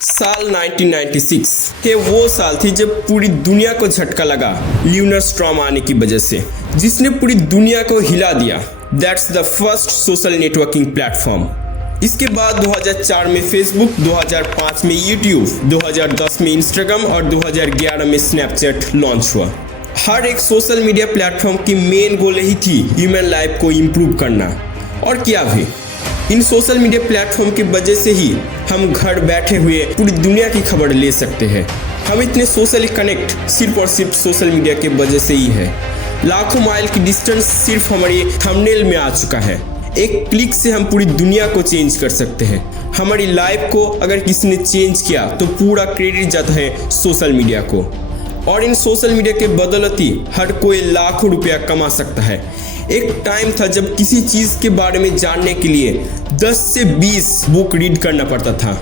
साल 1996 ये वो साल थी जब पूरी दुनिया को झटका लगा ल्यूनर स्टॉर्म आने की वजह से, जिसने पूरी दुनिया को हिला दिया। That's the first social networking platform. इसके बाद 2004 में फेसबुक, 2005 में यूट्यूब, 2010 में इंस्टाग्राम और 2011 में स्नैपचैट लॉन्च हुआ। हर एक सोशल मीडिया प्लेटफॉर्म की मेन गोल यही थी ह्यूमन लाइफ को इम्प्रूव करना। और क्या भी, इन सोशल मीडिया प्लेटफॉर्म की वजह से ही हम घर बैठे हुए पूरी दुनिया की खबर ले सकते हैं। हम इतने सोशली कनेक्ट सिर्फ और सिर्फ सोशल मीडिया के वजह से ही है। लाखों माइल की डिस्टेंस सिर्फ हमारी थंबनेल में आ चुका है। एक क्लिक से हम पूरी दुनिया को चेंज कर सकते हैं। हमारी लाइफ को अगर किसी ने चेंज किया तो पूरा क्रेडिट जाता है सोशल मीडिया को। और इन सोशल मीडिया के बदौलत ही हर कोई लाखों रुपया कमा सकता है। एक टाइम था जब किसी चीज़ के बारे में जानने के लिए 10 से 20 बुक रीड करना पड़ता था,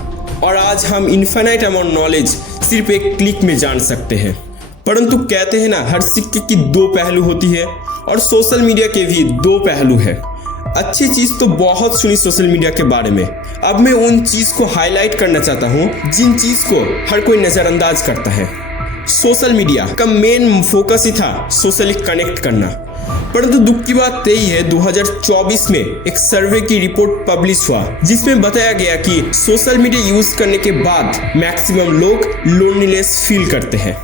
और आज हम इन्फिनाइट अमाउंट नॉलेज सिर्फ एक क्लिक में जान सकते हैं। परंतु कहते हैं ना, हर सिक्के की दो पहलू होती है, और सोशल मीडिया के भी दो पहलू है। अच्छी चीज़ तो बहुत सुनी सोशल मीडिया के बारे में। अब मैं उन चीज़ को हाईलाइट करना चाहता हूँ जिन चीज़ को हर कोई नज़रअंदाज करता है। सोशल मीडिया का मेन फोकस ही था सोशली कनेक्ट करना। परंतु दुख की बात यही है, 2024 में एक सर्वे की रिपोर्ट पब्लिश हुआ जिसमें बताया गया कि सोशल मीडिया यूज करने के बाद मैक्सिमम लोग लोनलीनेस फील करते हैं।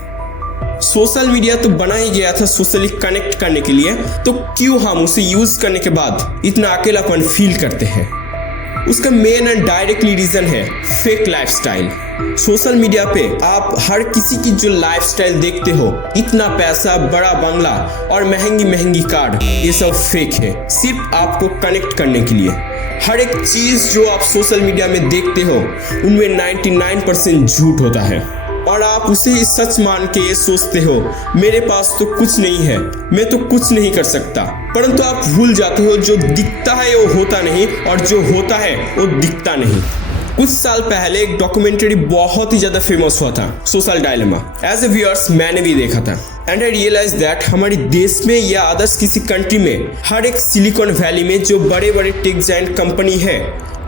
सोशल मीडिया तो बना ही गया था सोशली कनेक्ट करने के लिए, तो क्यों हम उसे यूज करने के बाद इतना अकेलापन फील करते हैं? उसका मेन एंड डायरेक्टली रीजन है फेक लाइफस्टाइल। सोशल मीडिया पे आप हर किसी की जो लाइफस्टाइल देखते हो, इतना पैसा, बड़ा बंगला और महंगी महंगी कार, ये सब फेक है, सिर्फ आपको कनेक्ट करने के लिए। हर एक चीज जो आप सोशल मीडिया में देखते हो उनमें 99% झूठ होता है, और आप उसे ही सच मान के ये सोचते हो मेरे पास तो कुछ नहीं है, मैं तो कुछ नहीं कर सकता। परंतु आप भूल जाते हो जो दिखता है वो होता नहीं, और जो होता है वो दिखता नहीं। कुछ साल पहले एक डॉक्यूमेंट्री बहुत ही ज्यादा फेमस हुआ था, social dilemma. As a viewers मैंने भी देखा था, एंड आई रियलाइज दैट हमारे देश में या अदर्स किसी कंट्री में हर एक सिलिकॉन वैली में जो बड़े बड़े टेक जायंट कंपनी है,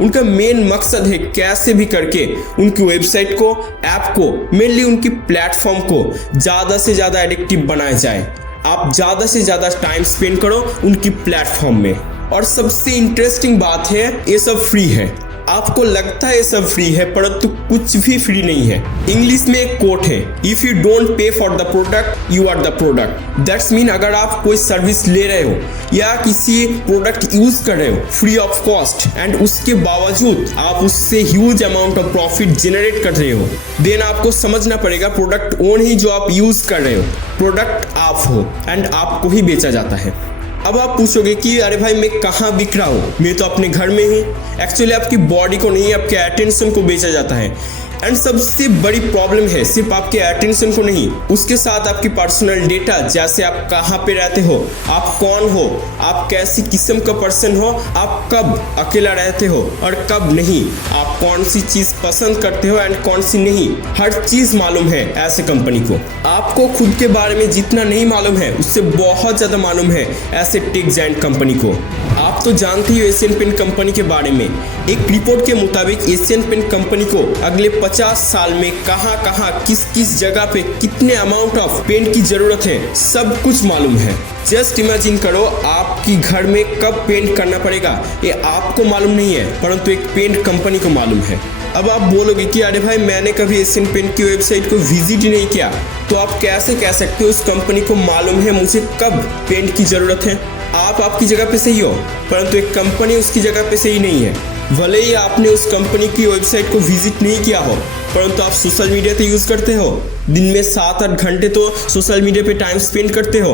उनका मेन मकसद है कैसे भी करके उनकी वेबसाइट को, ऐप को, मेनली उनकी प्लेटफॉर्म को ज़्यादा से ज़्यादा एडिक्टिव बनाया जाए। आप ज़्यादा से ज़्यादा टाइम स्पेंड करो उनकी प्लेटफॉर्म में। और सबसे इंटरेस्टिंग बात है, ये सब फ्री है। आपको लगता है ये सब फ्री है, परंतु कुछ भी फ्री नहीं है। इंग्लिश में एक कोट है, if you don't pay for the product you are the product. That's mean अगर आप कोई सर्विस ले रहे हो या किसी प्रोडक्ट यूज कर रहे हो फ्री ऑफ कॉस्ट, एंड उसके बावजूद आप उससे huge amount of profit generate कर रहे हो, देन आपको समझना पड़ेगा प्रोडक्ट ओन ही जो आप यूज कर रहे हो, प्रोडक्ट आप हो एंड आपको ही बेचा जाता है। अब आप पूछोगे कि अरे भाई मैं कहाँ बिक रहा हूँ, मैं तो अपने घर में हूँ। एक्चुअली आपकी बॉडी को नहीं, आपके अटेंशन को बेचा जाता है। एंड सबसे बड़ी प्रॉब्लम है सिर्फ आपके अटेंशन को नहीं, उसके साथ आपकी पर्सनल डेटा, जैसे आप कहाँ पे रहते हो, आप कौन हो, आप कैसी किस्म का पर्सन हो, आप कब अकेला रहते हो और कब नहीं, आप कौन सी चीज़ पसंद करते हो एंड कौन सी नहीं, हर चीज़ मालूम है ऐसे कंपनी को। आपको खुद के बारे में जितना नहीं मालूम है उससे बहुत ज़्यादा मालूम है ऐसे टेक जायंट कंपनी को। आप तो जानते ही हो एशियन पेंट कंपनी के बारे में। एक रिपोर्ट के मुताबिक एशियन पेंट कंपनी को अगले 50 साल में कहाँ कहाँ किस किस जगह पे कितने अमाउंट ऑफ पेंट की जरूरत है, सब कुछ मालूम है। जस्ट इमेजिन करो, आपकी घर में कब पेंट करना पड़ेगा ये आपको मालूम नहीं है, परंतु एक पेंट कंपनी को मालूम है। अब आप बोलोगे कि अरे भाई मैंने कभी एशियन पेंट की वेबसाइट को विजिट ही नहीं किया, तो आप कैसे कह सकते हो उस कंपनी को मालूम है मुझे कब पेंट की जरूरत है? आप आपकी जगह पे सही हो, परंतु एक कंपनी उसकी जगह पे सही नहीं है। भले ही आपने उस कंपनी की वेबसाइट को विजिट नहीं किया हो, परंतु आप सोशल मीडिया तो यूज़ करते हो, दिन में 7-8 घंटे तो सोशल मीडिया पे टाइम स्पेंड करते हो।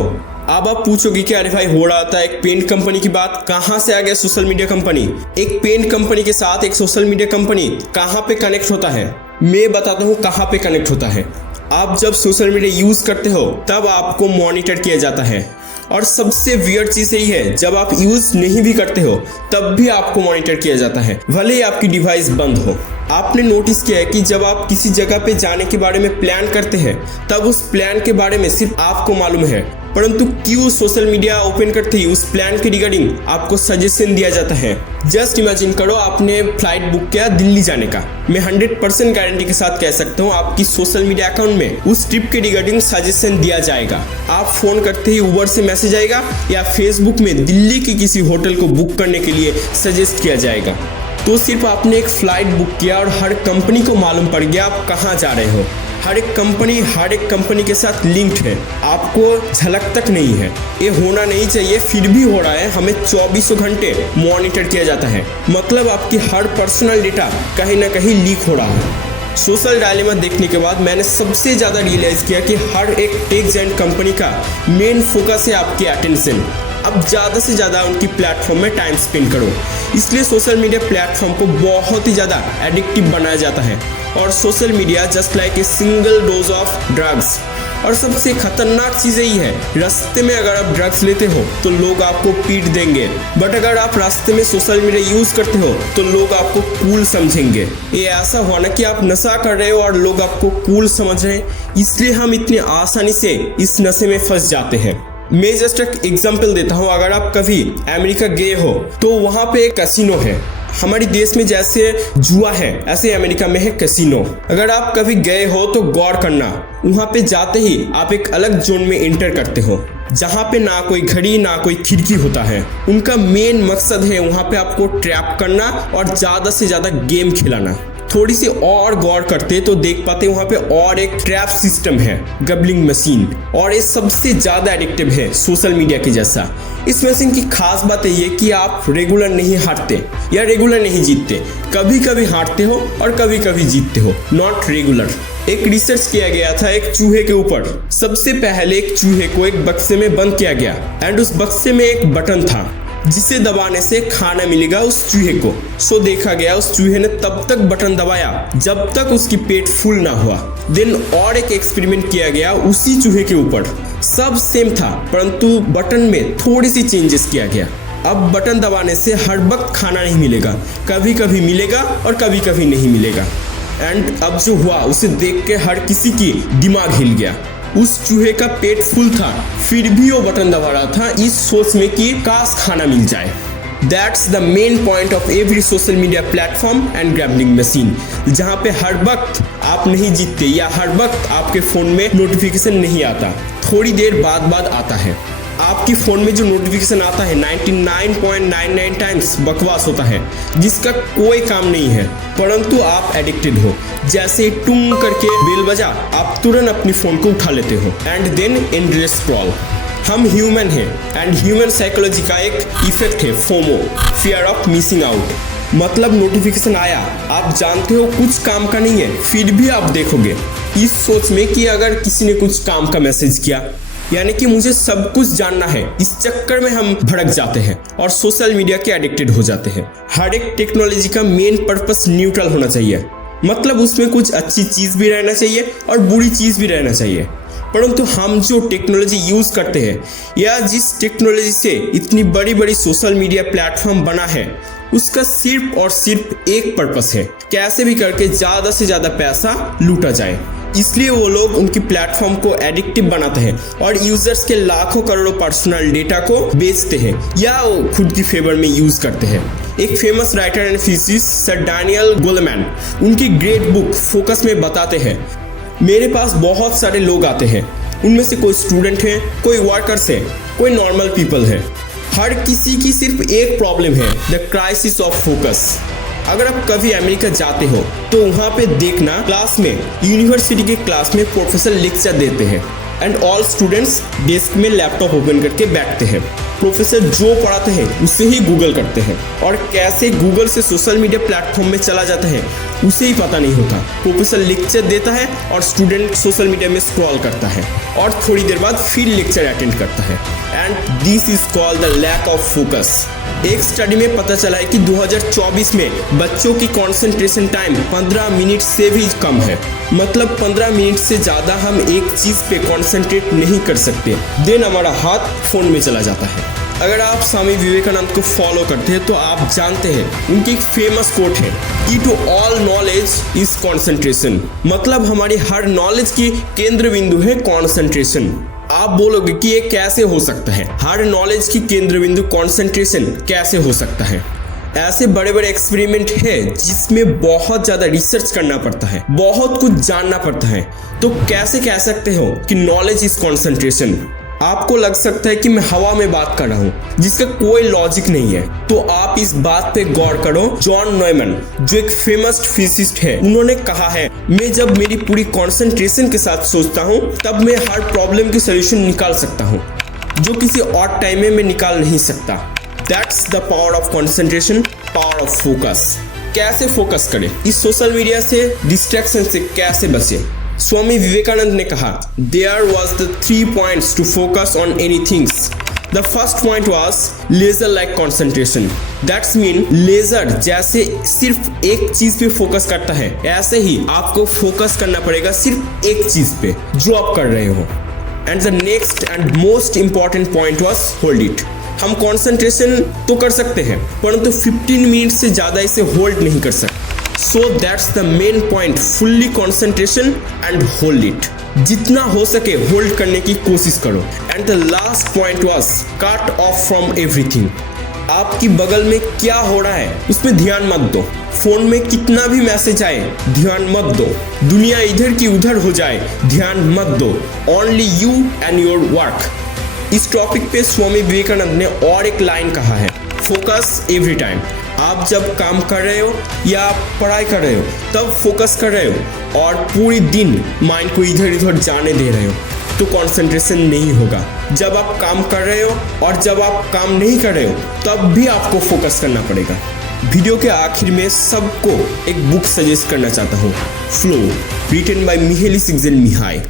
अब आप पूछोगे कि अरे भाई हो रहा था एक पेंट कंपनी की बात, कहाँ से आ गया सोशल मीडिया कंपनी? एक पेंट कंपनी के साथ एक सोशल मीडिया कंपनी कहाँ पे कनेक्ट होता है? मैं बताता हूँ कहाँ पे कनेक्ट होता है। आप जब सोशल मीडिया यूज़ करते हो तब आपको मॉनिटर किया जाता है, और सबसे वियर्ड चीज़ यही है, जब आप यूज़ नहीं भी करते हो तब भी आपको मॉनिटर किया जाता है, भले ही आपकी डिवाइस बंद हो। आपने नोटिस किया है कि जब आप किसी जगह पे जाने के बारे में प्लान करते हैं तब उस प्लान के बारे में सिर्फ आपको मालूम है, परंतु क्यों सोशल मीडिया ओपन करते ही उस प्लान के रिगार्डिंग आपको सजेशन दिया जाता है। जस्ट इमेजिन करो आपने फ्लाइट बुक किया दिल्ली जाने का, मैं 100% गारंटी के साथ कह सकता हूँ आपकी सोशल मीडिया अकाउंट में उस ट्रिप के रिगार्डिंग सजेशन दिया जाएगा। आप फोन करते ही उबर से मैसेज आएगा या फेसबुक में दिल्ली की किसी होटल को बुक करने के लिए सजेस्ट किया जाएगा। तो सिर्फ आपने एक फ्लाइट बुक किया और हर कंपनी को मालूम पड़ गया आप कहाँ जा रहे हो। हर एक कंपनी के साथ लिंक्ड है, आपको झलक तक नहीं है। ये होना नहीं चाहिए, फिर भी हो रहा है। हमें 24 घंटे मॉनिटर किया जाता है, मतलब आपकी हर पर्सनल डेटा कहीं ना कहीं लीक हो रहा है। सोशल डायलेमा देखने के बाद मैंने सबसे ज़्यादा रियलाइज़ किया कि हर एक टेक जायंट कंपनी का मेन फोकस है आपकी अटेंशन। अब ज़्यादा से ज़्यादा उनकी प्लेटफॉर्म में टाइम स्पेंड करो, इसलिए सोशल मीडिया प्लेटफॉर्म को बहुत ही ज़्यादा एडिक्टिव बनाया जाता है। और social media just like a single dose of drugs. और सबसे खतरनाक चीज़ यही है, रास्ते में अगर आप ड्रग्स लेते हो तो लोग आपको पीट देंगे, बट अगर आप रास्ते में सोशल मीडिया यूज़ करते हो तो लोग आपको कूल समझेंगे। ये ऐसा हुआ ना कि आप नशा कर रहे हो और लोग आपको कूल समझ रहे हैं, इसलिए हम इतनी आसानी से इस नशे में फंस जाते हैं। मैं जस्ट एक एग्जाम्पल देता हूँ। अगर आप कभी अमेरिका गए हो तो वहाँ पे एक कैसीनो है। हमारे देश में जैसे जुआ है ऐसे अमेरिका में है कैसीनो। अगर आप कभी गए हो तो गौर करना, वहाँ पे जाते ही आप एक अलग जोन में एंटर करते हो जहाँ पे ना कोई घड़ी ना कोई खिड़की होता है। उनका मेन मकसद है वहाँ पे आपको ट्रैप करना और ज़्यादा से ज़्यादा गेम खिलाना। थोड़ी सी और गौर करते तो देख पाते वहाँ पे और एक ट्रैप सिस्टम है, गैम्बलिंग मशीन, और ये सबसे ज़्यादा एडिक्टिव है सोशल मीडिया के जैसा। इस मशीन की खास बात ये है कि आप रेगुलर नहीं हारते या रेगुलर नहीं जीतते, कभी कभी हारते हो और कभी कभी जीतते हो, नॉट रेगुलर। एक रिसर्च किया गया था एक चूहे के ऊपर। सबसे पहले एक चूहे को एक बक्से में बंद किया गया एंड उस बक्से में एक बटन था जिसे दबाने से खाना मिलेगा उस चूहे को। सो देखा गया उस चूहे ने तब तक बटन दबाया जब तक उसकी पेट फुल ना हुआ। देन और एक एक्सपेरिमेंट किया गया उसी चूहे के ऊपर, सब सेम था परंतु बटन में थोड़ी सी चेंजेस किया गया। अब बटन दबाने से हर वक्त खाना नहीं मिलेगा, कभी कभी मिलेगा और कभी कभी नहीं मिलेगा। एंड अब जो हुआ उसे देख के हर किसी की दिमाग हिल गया। उस चूहे का पेट फुल था फिर भी वो बटन दबा रहा था इस सोच में कि काश खाना मिल जाए। That's the main point of every social media platform and gambling machine, जहाँ पे हर वक्त आप नहीं जीतते या हर वक्त आपके फ़ोन में नोटिफिकेशन नहीं आता, थोड़ी देर बाद आता है। आपकी फ़ोन में जो नोटिफिकेशन आता है 99.99 टाइम्स बकवास होता है जिसका कोई काम नहीं है, परंतु आप एडिक्टेड हो। जैसे टुंग करके बेल बजा आप तुरंत अपनी फ़ोन को उठा लेते हो एंड देन एंडलेस स्क्रॉल। हम ह्यूमन हैं एंड ह्यूमन साइकोलॉजी का एक इफेक्ट है FOMO, fear of missing out. मतलब नोटिफिकेशन आया, आप जानते हो कुछ काम का नहीं है फिर भी आप देखोगे इस सोच में कि अगर किसी ने कुछ काम का मैसेज किया, यानी कि मुझे सब कुछ जानना है। इस चक्कर में हम भड़क जाते हैं और सोशल मीडिया के एडिक्टेड हो जाते हैं। हर एक टेक्नोलॉजी का मेन पर्पस न्यूट्रल होना चाहिए, मतलब उसमें कुछ अच्छी चीज़ भी रहना चाहिए और बुरी चीज़ भी रहना चाहिए। परंतु हम जो टेक्नोलॉजी यूज़ करते हैं या जिस टेक्नोलॉजी से इतनी बड़ी बड़ी सोशल मीडिया प्लेटफॉर्म बना है उसका सिर्फ और सिर्फ एक पर्पस है, कैसे भी करके ज़्यादा से ज़्यादा पैसा लूटा जाए। इसलिए वो लोग उनकी प्लेटफॉर्म को एडिक्टिव बनाते हैं और यूजर्स के लाखों करोड़ों पर्सनल डेटा को बेचते हैं या वो खुद की फेवर में यूज़ करते हैं। एक famous writer and physicist sir Daniel Goleman उनकी ग्रेट बुक फोकस में बताते हैं, मेरे पास बहुत सारे लोग आते हैं, उनमें से कोई स्टूडेंट है, कोई वर्कर्स है, कोई नॉर्मल पीपल है। हर किसी की सिर्फ एक प्रॉब्लम है, द क्राइसिस ऑफ फोकस। अगर आप कभी अमेरिका जाते हो तो वहाँ पे देखना क्लास में, यूनिवर्सिटी के क्लास में प्रोफेसर लेक्चर देते हैं एंड ऑल स्टूडेंट्स डेस्क में लैपटॉप ओपन करके बैठते हैं। प्रोफेसर जो पढ़ाते हैं उसे ही गूगल करते हैं और कैसे गूगल से सोशल मीडिया प्लेटफॉर्म में चला जाता है उसे ही पता नहीं होता। प्रोफेसर लेक्चर देता है और स्टूडेंट सोशल मीडिया में स्क्रॉल करता है और थोड़ी देर बाद फिर लेक्चर अटेंड करता है and this is called the lack of focus. एक स्टडी में पता चला है कि 2024 में बच्चों की कंसंट्रेशन टाइम 15 मिनट से भी कम है, मतलब 15 मिनट से ज़्यादा हम एक चीज़ पे कंसंट्रेट नहीं कर सकते, देन हमारा हाथ फोन में चला जाता है। अगर आप स्वामी विवेकानंद को फॉलो करते हैं तो आप जानते हैं उनकी एक फेमस कोट है की to all knowledge is concentration, मतलब हमारी हर नॉलेज की केंद्र बिंदु है कंसंट्रेशन। आप बोलोगे कि ये कैसे हो सकता है, हर नॉलेज की केंद्र बिंदु कंसंट्रेशन कैसे हो सकता है। ऐसे बड़े बड़े एक्सपेरिमेंट है जिसमें बहुत ज्यादा रिसर्च करना पड़ता है, बहुत कुछ जानना पड़ता है। तो कैसे कह सकते हो कि नॉलेज इज कंसंट्रेशन। आपको लग सकता है कि मैं हवा में बात कर रहा हूँ जिसका कोई लॉजिक नहीं है, तो आप इस बात पे गौर करो। जॉन नॉयमन जो एक फेमस फिजिसिस्ट है, उन्होंने कहा है, मैं जब मेरी पूरी कंसंट्रेशन के साथ सोचता हूँ तब मैं हर प्रॉब्लम की सोल्यूशन निकाल सकता हूँ जो किसी और टाइम में मैं निकाल नहीं सकता। That's the power of concentration, power of focus. कैसे फोकस करें, इस सोशल मीडिया से, डिस्ट्रैक्शन से कैसे बचे। स्वामी विवेकानंद ने कहा, there was the 3 points to focus on anything. The first point was laser like concentration. That's mean laser जैसे सिर्फ एक चीज पे फोकस करता है, ऐसे ही आपको फोकस करना पड़ेगा सिर्फ एक चीज पे जो आप कर रहे हो। And the next and most important point was hold it. हम कंसंट्रेशन तो कर सकते हैं परंतु 15 मिनट से ज्यादा इसे होल्ड नहीं कर सकते। So that's the main point, fully concentration and hold it. जितना हो सके होल्ड करने की कोशिश करो। And the last point was cut off from everything. आपकी बगल में क्या हो रहा है उसमें ध्यान मत दो। फोन में कितना भी मैसेज आए ध्यान मत दो। दुनिया इधर की उधर हो जाए ध्यान मत दो। Only you and your work. इस टॉपिक पे स्वामी विवेकानंद ने और एक लाइन कहा है, फोकस एवरी टाइम। आप जब काम कर रहे हो या पढ़ाई कर रहे हो तब फोकस कर रहे हो और पूरी दिन माइंड को इधर उधर जाने दे रहे हो तो कंसंट्रेशन नहीं होगा। जब आप काम कर रहे हो और जब आप काम नहीं कर रहे हो तब भी आपको फोकस करना पड़ेगा। वीडियो के आखिर में सबको एक बुक सजेस्ट करना चाहता हूँ, फ्लो, रिटन बाय मिहेली सिग्जेनमिहाई।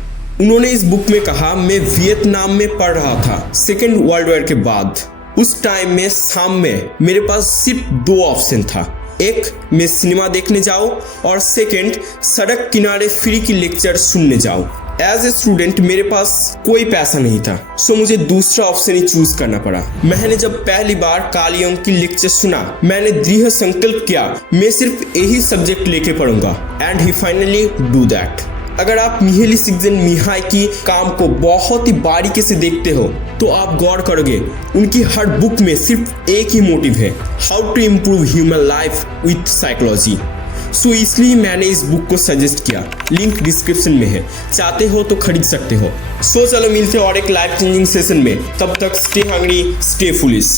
उन्होंने इस बुक में कहा, मैं वियतनाम में पढ़ रहा था सेकेंड वर्ल्ड वॉर के बाद। उस टाइम में शाम में मेरे पास सिर्फ 2 ऑप्शन था, एक मैं सिनेमा देखने जाऊं और सेकंड सड़क किनारे फ्री की लेक्चर सुनने जाऊं। एज ए स्टूडेंट मेरे पास कोई पैसा नहीं था, सो मुझे दूसरा ऑप्शन ही चूज करना पड़ा। मैंने जब पहली बार कार्ल यंग की लेक्चर सुना, मैंने दृढ़ संकल्प किया मैं सिर्फ यही सब्जेक्ट लेके पढ़ूंगा and he finally do that. अगर आप मिहेली सिग्जेनमिहाई की काम को बहुत ही बारीकी से देखते हो तो आप गौर करोगे उनकी हर बुक में सिर्फ एक ही मोटिव है, how to improve human life with psychology. So इसलिए मैंने इस बुक को सजेस्ट किया, लिंक डिस्क्रिप्शन में है, चाहते हो तो खरीद सकते हो। सो चलो मिलते हैं और एक लाइफ चेंजिंग सेशन में, तब तक स्टे हंग्री, स्टे फुलिश।